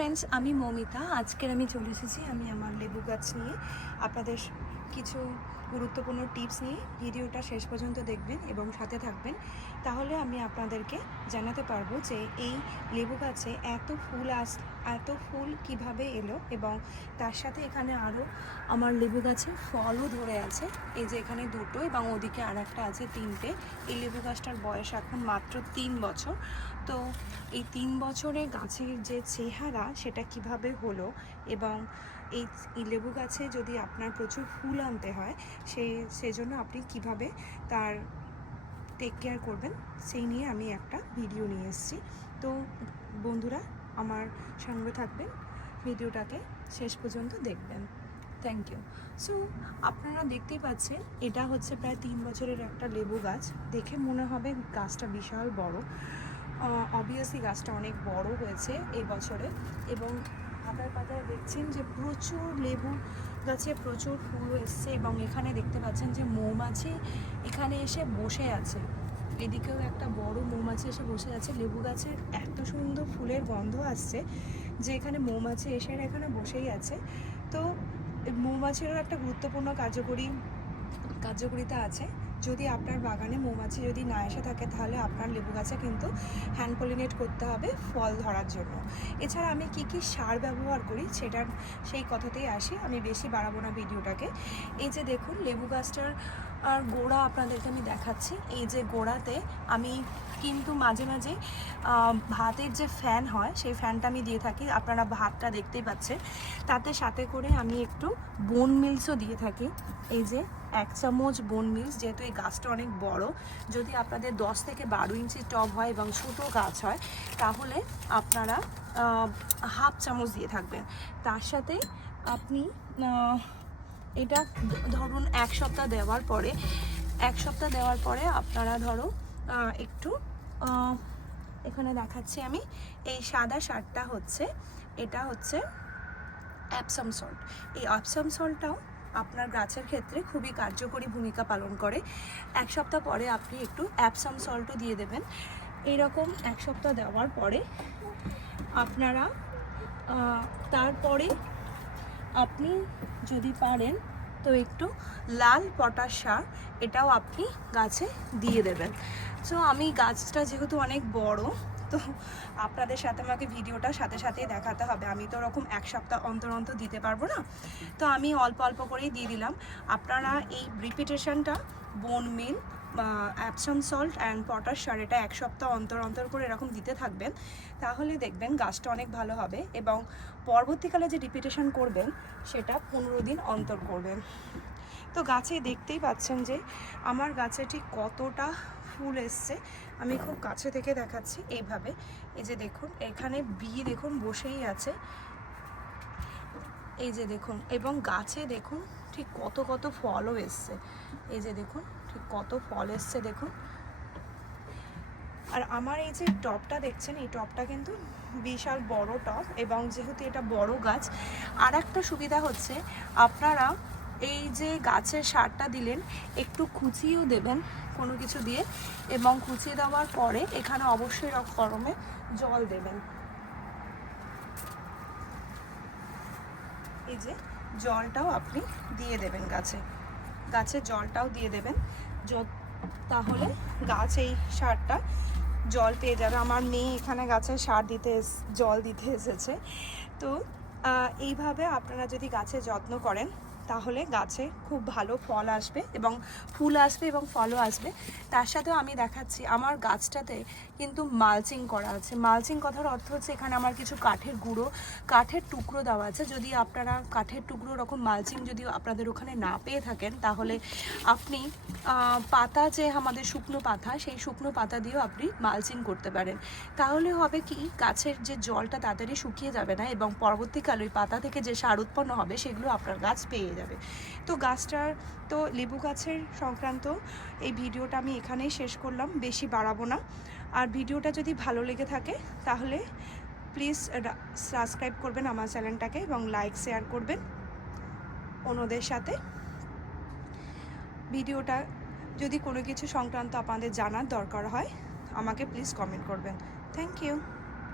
Friends, আমি মৌমিতা। আজকের আমি চলে এসেছি আমি আমার লেবু গাছ নিয়ে আপনাদের কিছু গুরুত্বপূর্ণ টিপস নিয়ে। ভিডিওটা শেষ পর্যন্ত দেখবেন এবং সাথে থাকবেন, তাহলে আমি আপনাদেরকে জানাতে পারবো যে এই লেবু গাছে এত ফুল কিভাবে এলো, এবং তার সাথে এখানে আরও আমার লেবু গাছে ফলও ধরে আছে। এই যে এখানে দুটো এবং ওদিকে আর একটা আছে, তিনটে। এই লেবু গাছটার বয়স এখন মাত্র 3 বছর। তো এই 3 বছরে গাছের যে চেহারা সেটা কিভাবে হলো, এবং এই লেবু গাছে যদি আপনার প্রচুর ফুল আনতে হয় সেজন্য আপনি কিভাবে তার টেক কেয়ার করবেন, সেই নিয়ে আমি একটা ভিডিও নিয়ে এসেছি। তো বন্ধুরা, আমার সঙ্গে থাকবেন, ভিডিওটাকে শেষ পর্যন্ত দেখবেন। Thank you. সো আপনারা দেখতেই পাচ্ছেন, এটা হচ্ছে প্রায় 3 বছরের একটা লেবু গাছ। দেখে মনে হবে গাছটা বিশাল বড়। অবভিয়াসলি গাছটা অনেক বড় হয়েছে এই বছরে, এবং পাতায় পাতায় দেখছেন যে প্রচুর লেবু গাছে প্রচুর ফুল এসছে। এবং এখানে দেখতে পাচ্ছেন যে মৌমাছি এখানে এসে বসে আছে। এদিকেও একটা বড় মৌমাছি এসে বসে আছে। লেবু গাছের এত সুন্দর ফুলের গন্ধ আসছে যে এখানে মৌমাছি এসে এখানে বসেই আছে। তো মৌমাছিরও একটা গুরুত্বপূর্ণ কার্যকরিতা আছে। যদি আপনার বাগানে মৌমাছি যদি না এসে থাকে, তাহলে আপনার লেবু গাছে কিন্তু হ্যান্ড পলিনেট করতে হবে ফল ধরার জন্য। এছাড়া আমি কি সার ব্যবহার করি সেই কথাতেই আসি, আমি বেশি বাড়াবো না ভিডিওটাকে। এই যে দেখুন লেবু গাছটার গোড়া আপনাদেরকে আমি দেখাচ্ছি। এই যে গোড়াতে আমি কিন্তু মাঝে মাঝে ভাতের যে ফ্যান হয় সেই ফ্যানটা আমি দিয়ে থাকি। আপনারা ভাতটা দেখতেই পাচ্ছেন, তাতে সাথে করে আমি একটু বোন মিলসও দিয়ে থাকি। এই যে 1 চামচ বোন মিলস, যেহেতু এই গাছটা অনেক বড়, যদি আপনাদের 10 থেকে 12 ইঞ্চি টব হয় এবং ছোটো গাছ হয়, তাহলে আপনারা হাফ চামচ দিয়ে থাকবেন। তার সাথে আপনি এটা ধরুন এক সপ্তাহ দেওয়ার পরে আপনারা ধরো একটু এখানে দেখাচ্ছি আমি, এই সাদা সারটা এটা হচ্ছে অ্যাপসাম সল্ট। এই অ্যাপসাম সল্টটাও আপনার গাছের ক্ষেত্রে খুবই কার্যকরী ভূমিকা পালন করে। 1 সপ্তাহ পরে আপনি একটু অ্যাপসাম সল্টও দিয়ে দেবেন। এইরকম 1 সপ্তাহ দেওয়ার পরে আপনারা তারপরে আপনি যদি পারেন তো একটু লাল পটাশ সার এটাও আপনি গাছে দিয়ে দেবেন। সো আমি গাছটা যেহেতু অনেক বড়, তো আপনাদের সাথে আমাকে ভিডিওটা সাথেই দেখাতে হবে। আমি তো ওরকম 1 সপ্তাহ অন্তর দিতে পারবো না, তো আমি অল্প অল্প করেই দিয়ে দিলাম। আপনারা এই রিপিটেশনটা বোন মিল, অ্যাপসাম সল্ট অ্যান্ড পটাশ সার এটা 1 সপ্তাহ অন্তর করে এরকম দিতে থাকবেন, তাহলে দেখবেন গাছটা অনেক ভালো হবে। এবং পরবর্তীকালে যে রিপিটেশন করবেন সেটা 15 দিন অন্তর করবেন। তো গাছে দেখতেই পাচ্ছেন যে আমার গাছে ঠিক কতটা ফুল এসছে। আমি খুব কাছে থেকে দেখাচ্ছি এইভাবে। এই যে দেখুন, এখানে দেখুন বসেই আছে, এই যে দেখুন। এবং গাছে দেখুন ঠিক কত ফলও এসছে। এই যে দেখুন ঠিক কত ফল এসছে দেখুন। আর আমার এই যে টবটা দেখছেন, এই টবটা কিন্তু বিশাল বড় টব, এবং যেহেতু এটা বড় গাছ, আর একটা সুবিধা হচ্ছে আপনারা এই যে গাছের সারটা দিলেন একটু কুচিয়েও দেবেন কোনো কিছু দিয়ে, এবং কুচিয়ে দেওয়ার পরে এখানে অবশ্যই গরমে জল দেবেন। এই যে জলটাও আপনি দিয়ে দেবেন গাছে জলটাও দিয়ে দেবেন, তাহলে গাছ এই সারটা জল পেয়ে যাবে। আমার মেয়ে এখানে গাছে জল দিতে এসেছে। তো এইভাবে আপনারা যদি গাছে যত্ন করেন, তাহলে গাছে খুব ভালো ফল আসবে এবং ফুল আসবে এবং ফলও আসবে। তার সাথেও আমি দেখাচ্ছি আমার গাছটাতে কিন্তু মালচিং করা আছে। মালচিং কথার অর্থ হচ্ছে এখানে আমার কিছু কাঠের টুকরো দেওয়া আছে। যদি আপনারা কাঠের টুকরো রকম মালচিং যদি আপনাদের ওখানে না পেয়ে থাকেন, তাহলে আপনি পাতা, যে আমাদের শুকনো পাতা, সেই শুকনো পাতা দিয়েও আপনি মালচিং করতে পারেন। তাহলে হবে কি, গাছের যে জলটা তাড়াতাড়ি শুকিয়ে যাবে না, এবং পরবর্তীকালে ওই পাতা থেকে যে সার উৎপন্ন হবে সেগুলো আপনার গাছ পেয়ে যাবে। তো লেবু গাছের সংক্রান্ত এই ভিডিওটা আমি এখানেই শেষ করলাম, বেশি বাড়াবো না। আর ভিডিওটা যদি ভালো লেগে থাকে তাহলে প্লিজ সাবস্ক্রাইব করবেন আমার চ্যানেলটাকে, এবং লাইক শেয়ার করবেন অন্যদের সাথে। ভিডিওটা যদি কোনো কিছু সংক্রান্ত আপনাদের জানার দরকার হয়, আমাকে প্লিজ কমেন্ট করবেন। Thank you.